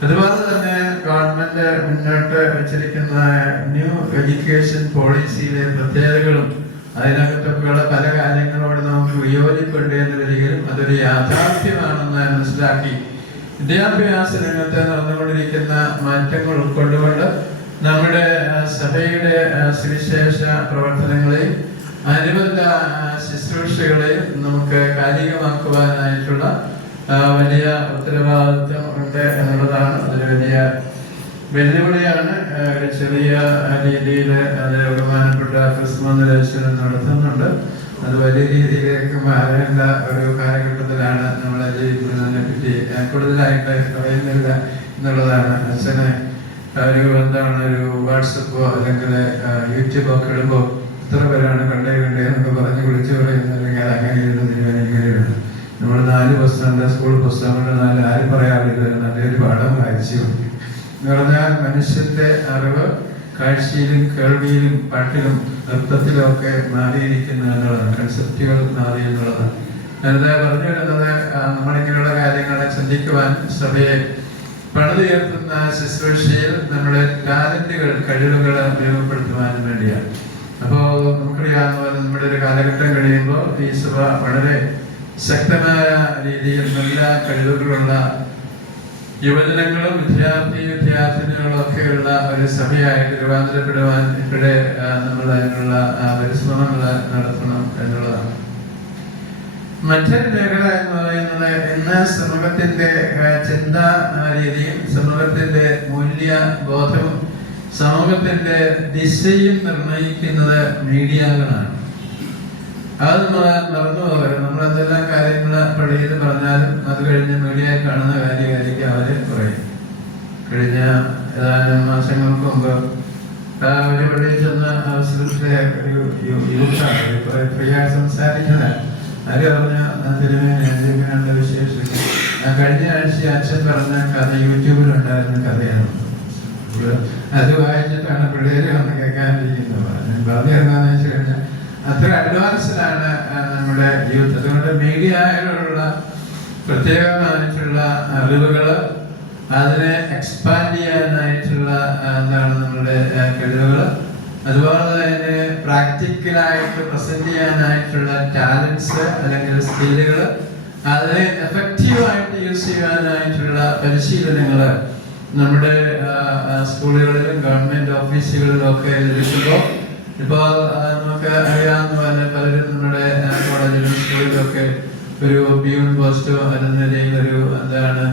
അതുപോലെ തന്നെ ഗവൺമെന്റ് മുന്നോട്ട് വെച്ചിരിക്കുന്ന ന്യൂ എഡ്യൂക്കേഷൻ പോളിസിയിലെ പ്രത്യേകതകളും അതിനകത്തൊക്കെയുള്ള പല കാര്യങ്ങളോട് നമുക്ക് വിയോജിപ്പുണ്ട് എന്ന് വരികയും അതൊരു യാഥാർത്ഥ്യമാണെന്ന് മനസ്സിലാക്കി വിദ്യാഭ്യാസ രംഗത്ത് നടന്നുകൊണ്ടിരിക്കുന്ന മാറ്റങ്ങൾ ഉൾക്കൊണ്ടുകൊണ്ട് നമ്മുടെ സഭയുടെ സുവിശേഷ പ്രവർത്തനങ്ങളെയും അനുബന്ധ ശുശ്രൂഷകളെയും നമുക്ക് കാലികമാക്കുവാനായിട്ടുള്ള വലിയ ഉത്തരവാദിത്വം ഉണ്ട് എന്നുള്ളതാണ് അതൊരു വലിയ വെല്ലുവിളിയാണ്. ചെറിയ രീതിയിൽ അത് ബഹുമാനപ്പെട്ട ക്രിസ്മസ് രജിസ്റ്റർ നടത്തുന്നുണ്ട്. അത് വലിയ രീതിയിലേക്ക് മാറേണ്ട ഒരു കാലഘട്ടത്തിലാണ് നമ്മൾ ജീവിക്കുന്നതിനെ പറ്റി കൂടുതലായിട്ട് പറയുന്നില്ല എന്നുള്ളതാണ്. അച്ഛനെ ഒരു എന്താണ് ഒരു വാട്സപ്പോ അല്ലെങ്കിൽ യൂട്യൂബോ ഒക്കെ ഇടുമ്പോൾ ഇത്ര പേരാണ് കണ്ടേ കണ്ടേ എന്നൊക്കെ പറഞ്ഞ് വിളിച്ചു പറയുന്നത് അല്ലെങ്കിൽ അത് അങ്ങനെ ഇരുന്നതിന് നമ്മൾ നാല് പുസ്തകങ്ങളുടെ സ്കൂൾ പുസ്തകങ്ങളുടെ നാല് ആരും പറയാറില്ല. നല്ലൊരു പാഠം വായിച്ചു എന്ന് പറഞ്ഞാൽ മനുഷ്യന്റെ അറിവ് കാഴ്ചയിലും കേൾവിയിലും പാട്ടിലും നൃത്തത്തിലും ഒക്കെ മാറിയിരിക്കുന്ന എന്നുള്ളതാണ് കൺസെപ്റ്റുകൾ മാറി എന്നുള്ളതാണ് നേരത്തെ പറഞ്ഞു വരുന്നത് നമ്മളിങ്ങനെയുള്ള കാര്യങ്ങളെ ചിന്തിക്കുവാൻ സഭയെ പണിതുയർത്തുന്ന ശുശ്രൂഷയിൽ നമ്മുടെ ടാലന്റുകൾ കഴിവുകൾ ഉപയോഗപ്പെടുത്തുവാനും വേണ്ടിയാണ്. അപ്പോൾ നമുക്കറിയാവുന്ന പോലെ നമ്മുടെ ഒരു കാലഘട്ടം കഴിയുമ്പോൾ ഈ സഭ വളരെ ശക്തമായ രീതിയിൽ നല്ല കഴിവുകളുള്ള യുവജനങ്ങളും വിദ്യാർത്ഥി വിദ്യാർത്ഥിനികളും ഒക്കെയുള്ള ഒരു സഭയായിട്ട് രൂപാന്തരപ്പെടുവാൻ ഇവിടെ നമ്മൾ അതിനുള്ള പരിശ്രമങ്ങൾ നടത്തണം എന്നുള്ളതാണ്. മറ്റൊരു മേഖല എന്ന് പറയുന്നത് ഇന്ന് സമൂഹത്തിന്റെ ചിന്താ രീതിയും സമൂഹത്തിന്റെ മൂല്യ ബോധവും സമൂഹത്തിന്റെ ദിശയും നിർണയിക്കുന്നത് മീഡിയകളാണ്. അത് മറന്നു പോകരുത്. നമ്മൾ എന്തെല്ലാം കാര്യങ്ങൾ പള്ളിയിൽ പറഞ്ഞാലും അത് കഴിഞ്ഞ് മീഡിയ കാണുന്ന കാര്യമായിരിക്കും അവർ പറയും. കഴിഞ്ഞ ഏതാനും മാസങ്ങൾക്ക് മുമ്പ് ഒരു പള്ളിയിൽ ചെന്ന അവസരത്തിലെ ഒരു യൂത്താണ് ആര് പറഞ്ഞ തിരുമേനുണ്ട് വിശേഷം. ഞാൻ കഴിഞ്ഞ ആഴ്ച അച്ഛൻ പറഞ്ഞ കഥ യൂട്യൂബിലുണ്ടായിരുന്ന കഥയാണ്. ഇത് അത് വായിച്ചിട്ടാണ് പിള്ളേര് വന്ന് കേൾക്കാനിരിക്കുന്നത്. അഡ്വാൻസ്ഡാണ് നമ്മുടെ യൂത്ത് അതുകൊണ്ട് മീഡിയയിലുള്ള പ്രത്യേകമായിട്ടുള്ള അറിവുകൾ അതിനെ എക്സ്പാൻഡ് ചെയ്യാനായിട്ടുള്ള എന്താണ് നമ്മുടെ കഴിവുകൾ അതുപോലെ തന്നെ പ്രാക്ടിക്കലായിട്ട് പ്രസന്റ് ചെയ്യാനായിട്ടുള്ള ടാലൻസ് അല്ലെങ്കിൽ സ്കില്ലുകൾ അതിനെ എഫക്റ്റീവായിട്ട് യൂസ് ചെയ്യാനായിട്ടുള്ള പരിശീലനങ്ങൾ നമ്മുടെ സ്കൂളുകളിലും ഗവൺമെന്റ് ഓഫീസുകളിലും ഒക്കെ ലഭിക്കുമ്പോൾ ഇപ്പോൾ നമുക്ക് അറിയാവുന്ന പോലെ പലരും നമ്മുടെ കോളേജിലും സ്കൂളിലും ഒരു പ്യൂൺ പോസ്റ്റോ എന്ന നിലയിൽ ഒരു എന്താണ്